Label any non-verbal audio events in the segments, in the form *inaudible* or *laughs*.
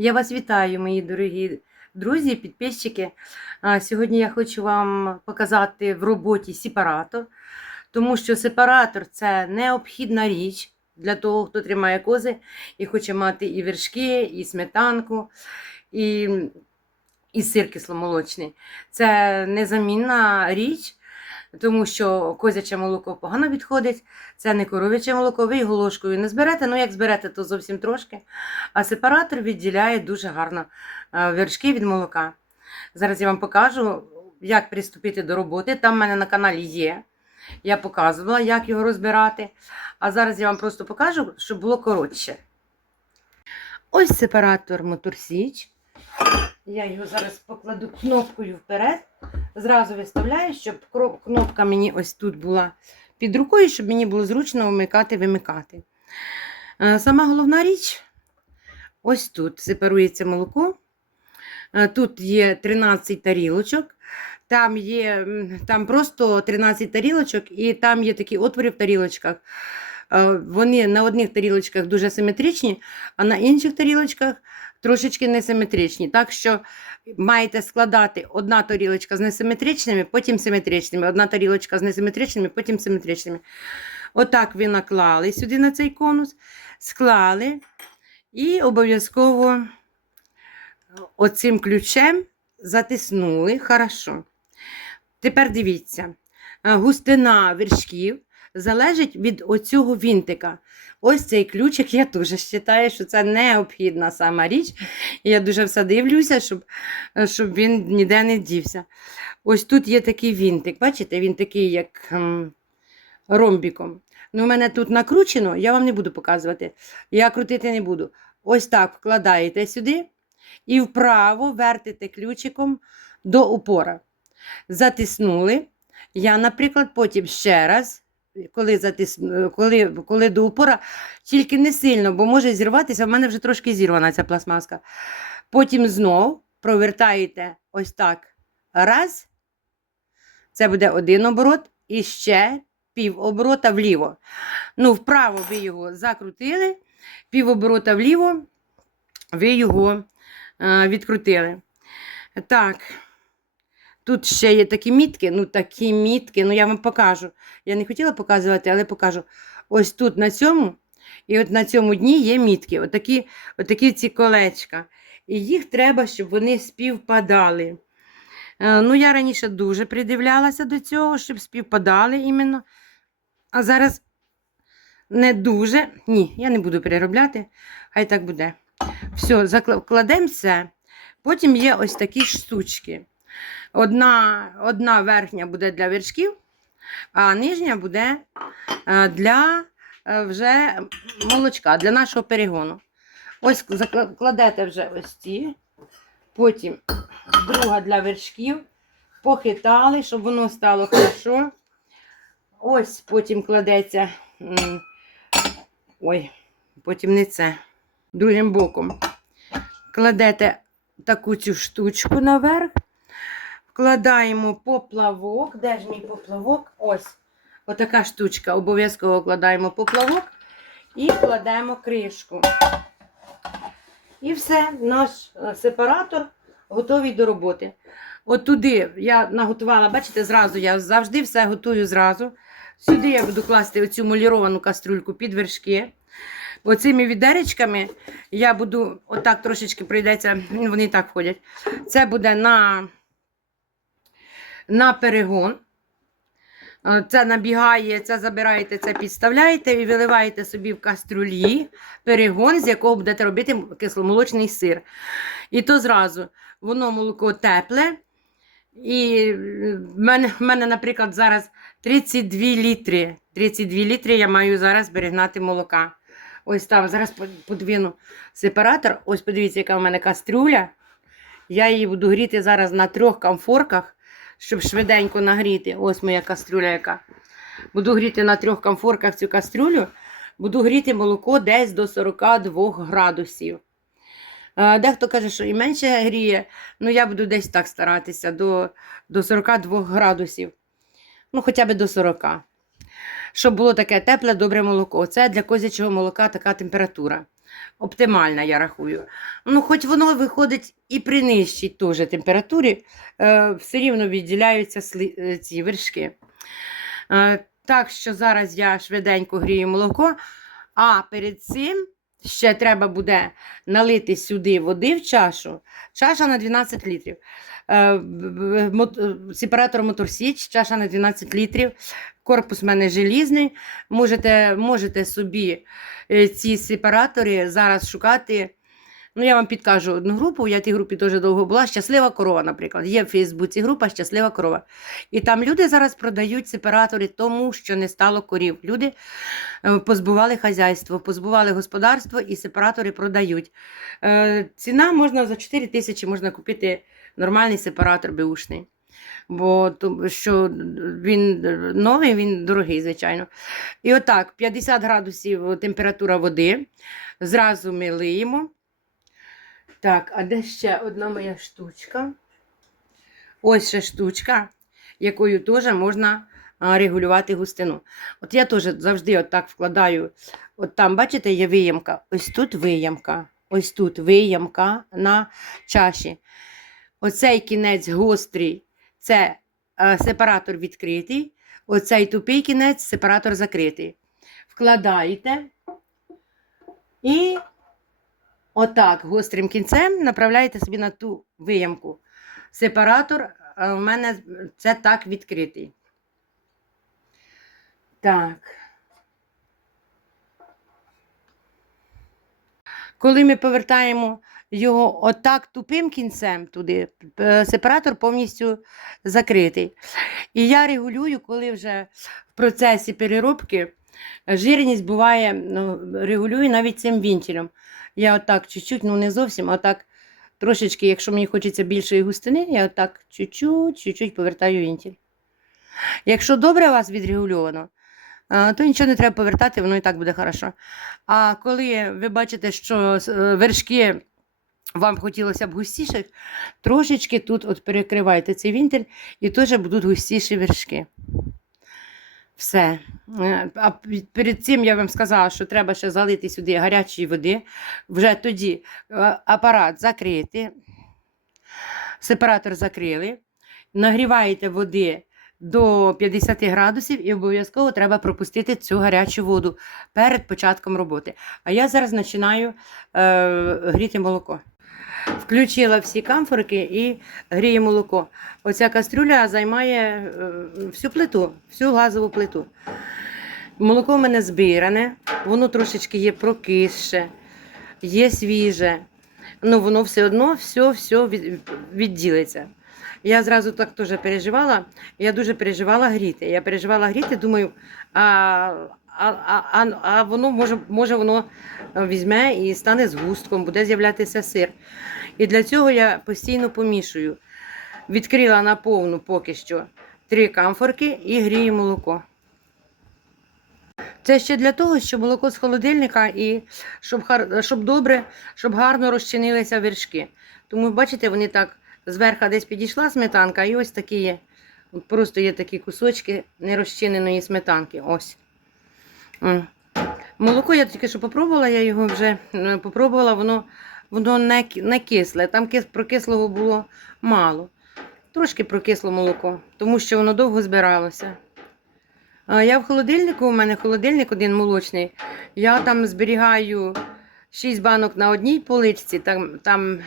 Я вас вітаю, мої дорогі друзі, підписчики. Сьогодні я хочу вам показати в роботі сепаратор, тому що сепаратор це необхідна річ для того, хто тримає кози і хоче мати і вершки, і сметанку, і, і сир кисломолочний. Це незамінна річ. Тому що козяче молоко погано відходить, це не коров'яче молоко, ви його ложкою не зберете. Ну, як зберете, то зовсім трошки. А сепаратор відділяє дуже гарно е, вершки від молока. Зараз я вам покажу, як приступити до роботи. Там в мене на каналі є. Я показувала, як його розбирати. А зараз я вам просто покажу, щоб було коротше. Ось сепаратор моторсіч. Я його зараз покладу кнопкою вперед. Зразу виставляю, щоб кнопка мені ось тут була під рукою, щоб мені було зручно вмикати, вимикати. Е, Сама головна річ ось тут сепарується молоко. Е, Тут є 13 тарілочок. Там є там просто 13 тарілочок, і там є такі отвори в тарілочках. Е, Вони на одних тарілочках дуже симетричні, а на інших тарілочках трошечки несиметричні. Так що маєте складати одна тарілочка з несиметричними, потім симетричними, одна тарілочка з несиметричними, потім симетричними. Отак ви наклали сюди на цей конус, склали і обов'язково оцим ключем затиснули. Хорошо. Тепер дивіться, е, густина вершків залежить від оцього вінтика. Ось цей ключик, я теж вважаю, що це необхідна сама річ. І я дуже все дивлюся, щоб, щоб він ніде не дівся. Ось тут є такий вінтик. Бачите, він такий, як ем, ромбіком. Ну, у мене тут накручено, я вам не буду показувати. Я крутити не буду. Ось так вкладаєте сюди і вправо вертите ключиком до упора. Затиснули. Я, наприклад, потім ще раз, коли, затисну, коли, коли до упора, тільки не сильно, бо може зірватися, в мене вже трошки зірвана ця пластмаска. Потім знов провертаєте ось так. Раз. Це буде один оборот і ще пів оборота вліво. Ну, вправо ви його закрутили, пів оборота вліво, ви його е, відкрутили. Так. Тут ще є такі мітки, ну такі мітки, ну я вам покажу. Я не хотіла показувати, але покажу. Ось тут на цьому, і от на цьому дні є мітки, отакі, отакі ці колечка. І їх треба, щоб вони співпадали. Е, Ну, я раніше дуже придивлялася до цього, щоб співпадали іменно. А зараз не дуже. Ні, я не буду переробляти, хай так буде. Все, закладемо все. Потім є ось такі штучки. Одна, одна верхня буде для вершків, а нижня буде е, для е, вже молочка, для нашого перегону. Ось закла- кладете вже ось ці, потім друга для вершків, похитали, щоб воно стало хорошо. Ось потім кладеться. Ой, потім не це. Другим боком. Кладете таку цю штучку наверх. Вкладаємо поплавок. Де ж мій поплавок? Ось. Отака штучка. Обов'язково вкладаємо поплавок і кладемо кришку. І все, наш е, сепаратор готовий до роботи. От туди я наготувала, бачите, зразу я завжди все готую зразу. Сюди я буду класти оцю моліровану каструльку під вершки. Оцими відеречками я буду, отак трошечки прийдеться, вони і так входять. Це буде на, на перегон. Е, Це набігає, це забираєте, це підставляєте і виливаєте собі в каструлі перегон, з якого будете робити кисломолочний сир. І то зразу воно молоко тепле. І в мене, в мене, наприклад, зараз 32 літри. 32 літри я маю зараз перегнати молока. Ось там, зараз подвину сепаратор. Ось подивіться, яка в мене кастрюля. Я її буду гріти зараз на трьох камфорках, щоб швиденько нагріти. Ось моя кастрюля яка. Буду гріти на трьох камфорках цю кастрюлю. Буду гріти молоко десь до 42 градусів. Е, Дехто каже, що і менше гріє, ну я буду десь так старатися до, до 42 градусів. Ну, хоча б до 40. Щоб було таке тепле, добре молоко. Це для козячого молока така температура. Оптимальна, я рахую. Ну, хоч воно виходить і при нижчій теж температурі, е, все рівно відділяються сли, е, ці вершки. Е, так що зараз я швиденько грію молоко, а перед цим ще треба буде налити сюди води в чашу. Чаша на 12 літрів. Е, мот- Сепаратор Моторсіч, чаша на 12 літрів. Корпус в мене желізний. Можете, можете собі е, ці сепаратори зараз шукати. Ну, я вам підкажу одну групу, я в тій групі дуже довго була. Щаслива корова, наприклад. Є в Фейсбуці група Щаслива корова. І там люди зараз продають сепаратори, тому що не стало корів. Люди е, позбували хазяйство, позбували господарство і сепаратори продають. Е, Ціна можна за 4 тисячі можна купити нормальний сепаратор беушний. Бо що він новий, він дорогий, звичайно. І отак, 50 градусів температура води. Зразу ми лиємо. Так, а де ще одна моя штучка? Ось ще штучка, якою теж можна регулювати густину. От я теж завжди отак вкладаю. От там, бачите, є виямка. Ось тут виямка. Ось тут виямка на чаші. Оцей кінець гострий це е, сепаратор відкритий. Оцей тупий кінець сепаратор закритий. Вкладаєте і отак гострим кінцем направляєте собі на ту виямку. Сепаратор е, у мене це так відкритий. Так. Коли ми повертаємо його отак тупим кінцем туди, е, сепаратор повністю закритий. І я регулюю, коли вже в процесі переробки жирність буває, ну, регулюю навіть цим вінтілем. Я отак чуть-чуть, ну не зовсім, а так трошечки, якщо мені хочеться більшої густини, я отак чуть-чуть, чуть-чуть повертаю вінтіль. Якщо добре у вас відрегульовано, то нічого не треба повертати, воно і так буде хорошо. А коли ви бачите, що е, вершки вам хотілося б густіших, трошечки тут от перекривайте цей вінтель і теж будуть густіші вершки. Все. Е, А перед цим я вам сказала, що треба ще залити сюди гарячої води. Вже тоді е, апарат закрити, сепаратор закрили, нагріваєте води до 50 градусів і обов'язково треба пропустити цю гарячу воду перед початком роботи. А я зараз починаю е, гріти молоко. Включила всі камфорки і грію молоко. Оця кастрюля займає е, всю плиту, всю газову плиту. Молоко в мене збиране, воно трошечки є прокисше, є свіже. Ну, воно все одно все, все відділиться. Я зразу так теж переживала. Я дуже переживала гріти. Я переживала гріти, думаю, а, а, а, а, воно може, може воно візьме і стане згустком, буде з'являтися сир. І для цього я постійно помішую. Відкрила на повну поки що три камфорки і грію молоко. Це ще для того, щоб молоко з холодильника і щоб, щоб добре, щоб гарно розчинилися вершки. Тому, бачите, вони так зверху десь підійшла сметанка, і ось такі є. Просто є такі кусочки нерозчиненої сметанки. Ось. Молоко я тільки що попробувала, я його вже е, попробувала, воно, воно не, не кисле. Там кис, прокислого було мало. Трошки прокисло молоко, тому що воно довго збиралося. Я в холодильнику, у мене холодильник один молочний. Я там зберігаю 6 банок на одній поличці, там, там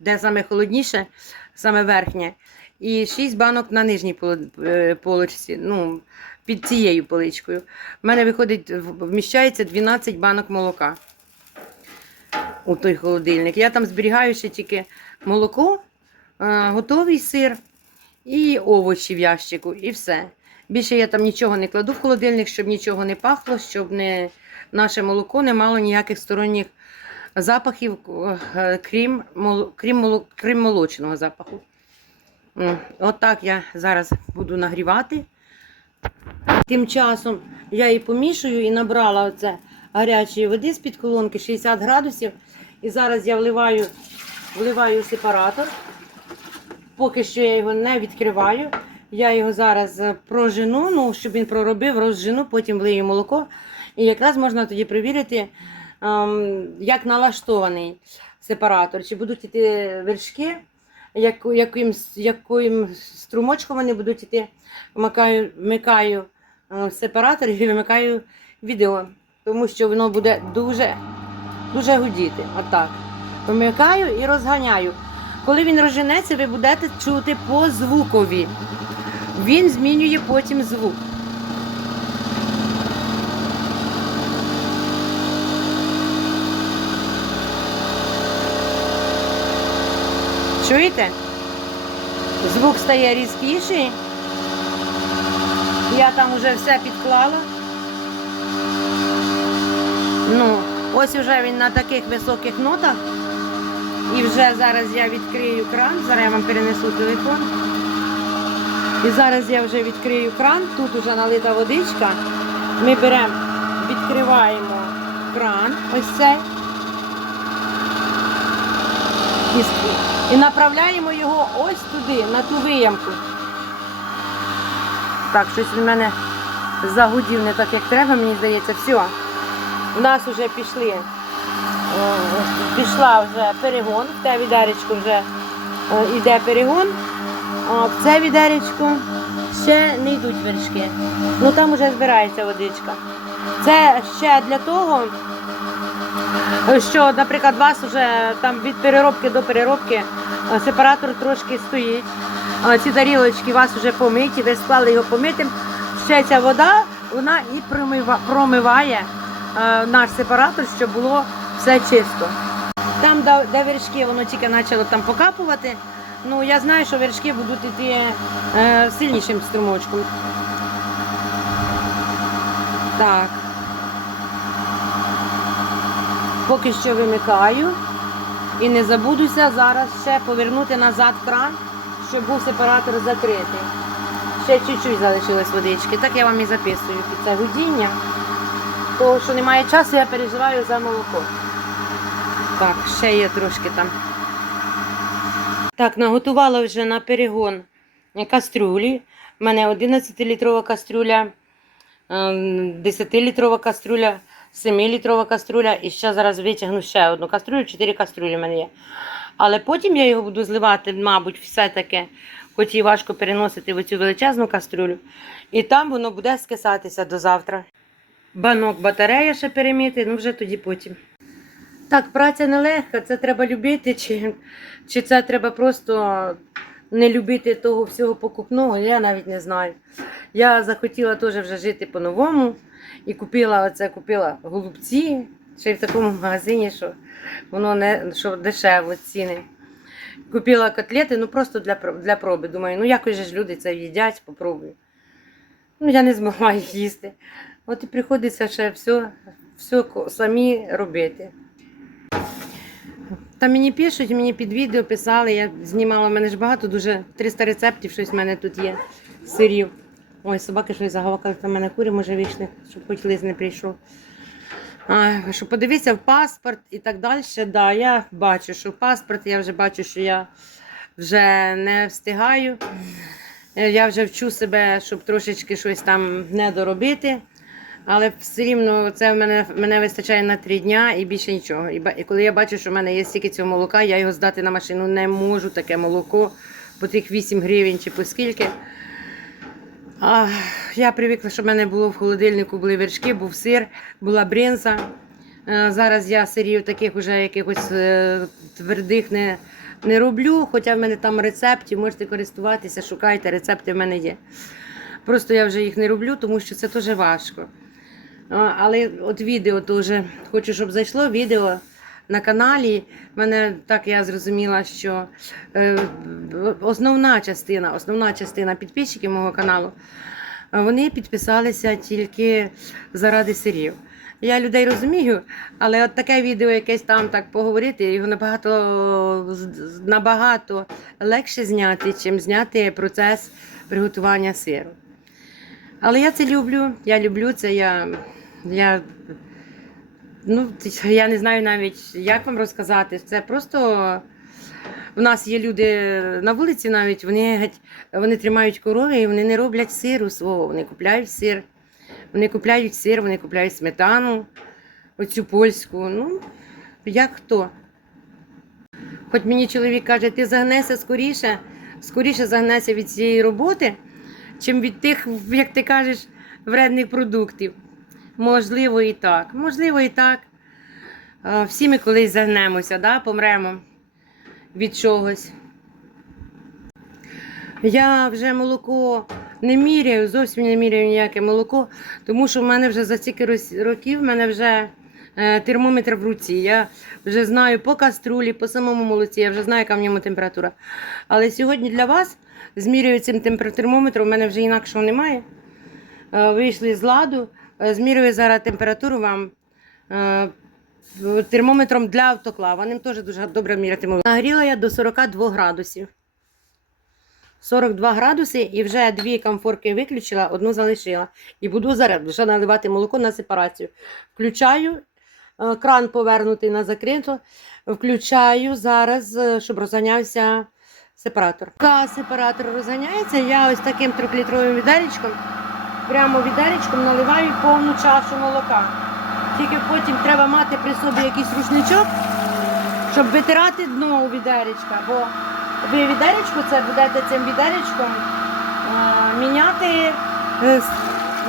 де саме холодніше, саме верхнє, і 6 банок на нижній е, ну, під цією поличкою. У мене виходить, вміщається 12 банок молока у той холодильник. Я там зберігаю ще тільки молоко, е, готовий сир і овочі в ящику, і все. Більше я там нічого не кладу в холодильник, щоб нічого не пахло, щоб не, наше молоко не мало ніяких сторонніх запахів, е, крім, крім, крім молочного запаху. Отак я зараз буду нагрівати. Тим часом я її помішую і набрала оце гарячої води з-під колонки 60 градусів. І зараз я вливаю, вливаю сепаратор. Поки що я його не відкриваю. Я його зараз е, прожену, ну, щоб він проробив, розжену, потім влию молоко. І якраз можна тоді перевірити, як налаштований сепаратор. Чи будуть йти вершки, яким, яким струмочком вони будуть йти. Вмикаю, вмикаю е, сепаратор і вимикаю відео, тому що воно буде дуже, дуже гудіти. Отак. Вмикаю і розганяю. Коли він розженеться, ви будете чути по звукові. Він змінює потім звук. Чуєте? Звук стає різкіший. Я там вже все підклала. Ну, ось уже він на таких високих нотах. І вже зараз я відкрию кран. Зараз я вам перенесу телефон. І зараз я вже відкрию кран. Тут вже налита водичка. Ми беремо, відкриваємо кран, ось цей. І направляємо його ось туди, на ту виямку. Так, щось він в мене загудів не так, як треба, мені здається, все. У нас вже пішли, пішла вже перегон, в те відеречко вже йде перегон, а в це відеречко ще не йдуть вершки. Ну там вже збирається водичка. Це ще для того, що, наприклад, вас вже там від переробки до переробки сепаратор трошки стоїть. Ці тарілочки у вас вже помиті, ви склали його помитим. Ще ця вода вона і промиває е, наш сепаратор, щоб було все чисто. Там, де, вершки, воно тільки почало там покапувати. Ну, я знаю, що вершки будуть йти е, сильнішим струмочком. Так. Поки що вимикаю. І не забудуся зараз ще повернути назад кран, щоб був сепаратор закритий. Ще чуть-чуть залишилось водички. Так я вам і записую під це гудіння. Того, що немає часу, я переживаю за молоко. Так, ще є трошки там. Так, наготувала вже на перегон кастрюлі. У мене 11-літрова кастрюля, ем, 10-літрова каструля, 7-літрова каструля. І ще зараз витягну ще одну каструлю, 4 каструлі в мене є. Але потім я його буду зливати, мабуть, все-таки, хоч і важко переносити в цю величезну каструлю. І там воно буде скисатися до завтра. Банок батарея ще переміти, ну вже тоді потім. Так, праця нелегка, це треба любити, чи, чи це треба просто не любити того всього покупного, я навіть не знаю. Я захотіла теж вже жити по-новому і купила оце, купила голубці, ще й в такому магазині, що воно не що дешево ціни. Купила котлети, ну просто для, для проби. Думаю, ну якось же ж люди це їдять, попробую. Ну, я не змогла *laughs* їх їсти. От і приходиться ще все, все самі робити. Та мені пишуть, мені під відео писали, я знімала, в мене ж багато, дуже 300 рецептів, щось в мене тут є, сирів. Ой, собаки щось загавакали, в мене курі, може, вийшли, щоб хоч лиз не прийшов. А, що подивися в паспорт і так далі. Да, я бачу, що паспорт, я вже бачу, що я вже не встигаю. Е, Я вже вчу себе, щоб трошечки щось там не доробити. Але все рівно це в мене, мене вистачає на три дня і більше нічого. І, і коли я бачу, що в мене є стільки цього молока, я його здати на машину не можу, таке молоко по тих 8 гривень чи по скільки. А, я привикла, що в мене було в холодильнику були вершки, був сир, була бринза. Е, Зараз я сирів таких уже якихось е, твердих не, не роблю, хоча в мене там рецепти, можете користуватися, шукайте, рецепти в мене є. Просто я вже їх не роблю, тому що це дуже важко. Але от відео теж хочу, щоб зайшло відео на каналі. Мене так я зрозуміла, що е, основна частина, основна частина підписчиків мого каналу, е, вони підписалися тільки заради сирів. Я людей розумію, але от таке відео якесь там так поговорити, його набагато, набагато легше зняти, чим зняти процес приготування сиру. Але я це люблю. Я люблю це. Я, я, ну, я не знаю навіть, як вам розказати. Це просто в нас є люди на вулиці навіть, вони, вони тримають корови і вони не роблять сиру свого. Вони купляють сир. Вони купляють сир, вони купляють сметану. оцю польську. Ну, як хто. Хоч мені чоловік каже, ти загнешся скоріше, скоріше загнешся від цієї роботи, чим від тих, як ти кажеш, вредних продуктів. Можливо, і так. Можливо, і так. Е, Всі ми колись загнемося, да? помремо від чогось. Я вже молоко не міряю, зовсім не міряю ніяке молоко, тому що в мене вже за стільки років в мене вже е, термометр в руці. Я вже знаю по каструлі, по самому молоці, я вже знаю, яка в ньому температура. Але сьогодні для вас зміряю цим термометром, у мене вже інакшого немає. Е, Вийшли з ладу, змірюю зараз температуру вам. е, Термометром для автоклава. Ним теж дуже добре міряти. Нагріла я до 42 градусів. 42 градуси і вже дві комфорки виключила, одну залишила. І буду зараз вже наливати молоко на сепарацію. Включаю, е, кран повернутий на закрито. Включаю зараз, е, щоб розганявся сепаратор. Поки сепаратор розганяється, я ось таким трьохлітровим відеречком, прямо відеречком наливаю повну чашу молока. Тільки потім треба мати при собі якийсь рушничок, щоб витирати дно у відеречка. Бо ви відеречку це будете цим відеречком е, міняти, е,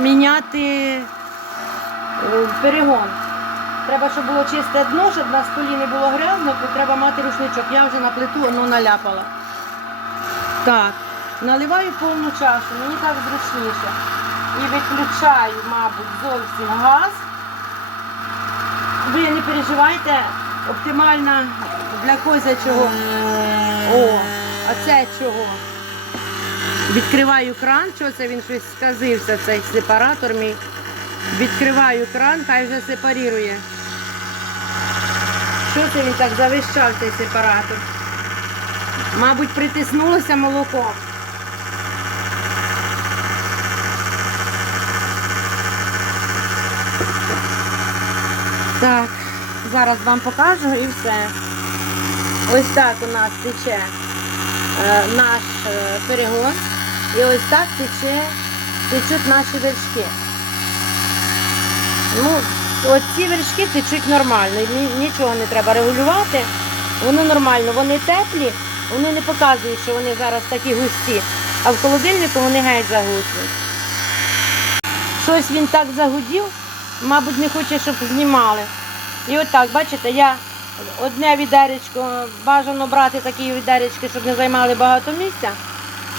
міняти е, перегон. Треба, щоб було чисте дно, щоб на столі не було грязно, то треба мати рушничок. Я вже на плиту воно наляпала. Так, наливаю повну чашу, мені так зручніше. І виключаю, мабуть, зовсім газ. Ви не переживайте, оптимальна для козячого. О, а це чого? Відкриваю кран, що це він щось сказився, цей сепаратор мій. Відкриваю кран, хай вже сепарірує. Що це він так завищав, цей сепаратор? Мабуть, притиснулося молоко. Так, зараз вам покажу і все. Ось так у нас тече е, наш е, перегон. І ось так тече, течуть наші вершки. Ну, от ці вершки течуть нормально, нічого не треба регулювати. Воно нормально, вони теплі, вони не показують, що вони зараз такі густі, а в холодильнику вони геть загусли. Щось він так загудів, мабуть, не хоче, щоб знімали. І отак, бачите, я одне відеречко, бажано брати такі відеречки, щоб не займали багато місця.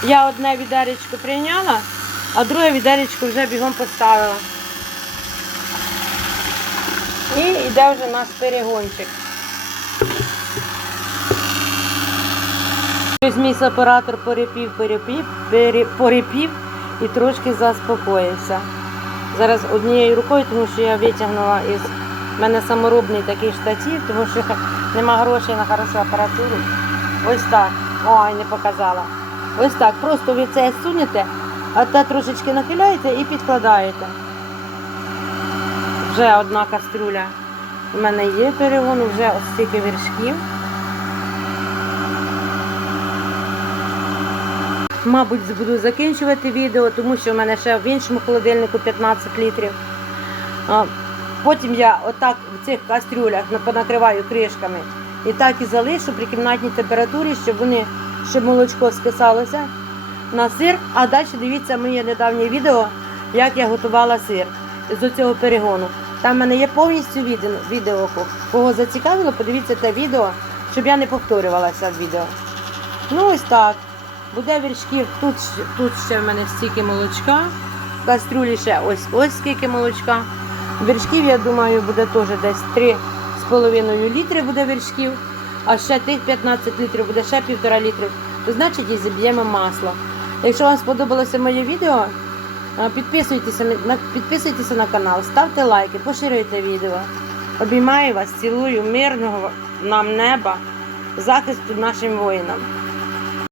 Я одне відеречко прийняла, а друге відеречко вже бігом поставила. І йде вже наш перегончик. Щось мій оператор порепів, порепів, пере- порепів і трошки заспокоївся. Зараз однією рукою, тому що я витягнула із мене саморобний такий штатів, тому що нема грошей на хорошу апаратуру. Ось так. Ой, не показала. Ось так. Просто ви це сунете, а те трошечки нахиляєте і підкладаєте. Вже одна кастрюля. У мене є перегон, вже ось стільки вершків. Мабуть, буду закінчувати відео, тому що в мене ще в іншому холодильнику 15 літрів. Потім я отак в цих кастрюлях понакриваю кришками і так і залишу при кімнатній температурі, щоб вони щоб молочко скисалося на сир. А далі дивіться моє недавнє відео, як я готувала сир з цього перегону. Там в мене є повністю відео. Кого зацікавило, подивіться те відео, щоб я не повторювалася в відео. Ну ось так. Буде віршків, тут, тут ще в мене стільки молочка. В кастрюлі ще ось ось скільки молочка. Віршків, я думаю, буде теж десь 3,5 літри буде віршків, а ще тих 15 літрів буде ще півтора літри. То значить і зіб'ємо масло. Якщо вам сподобалося моє відео, підписуйтеся підписуйтеся на канал, ставте лайки, поширюйте відео. Обіймаю вас, цілую, мирного нам неба, захисту нашим воїнам.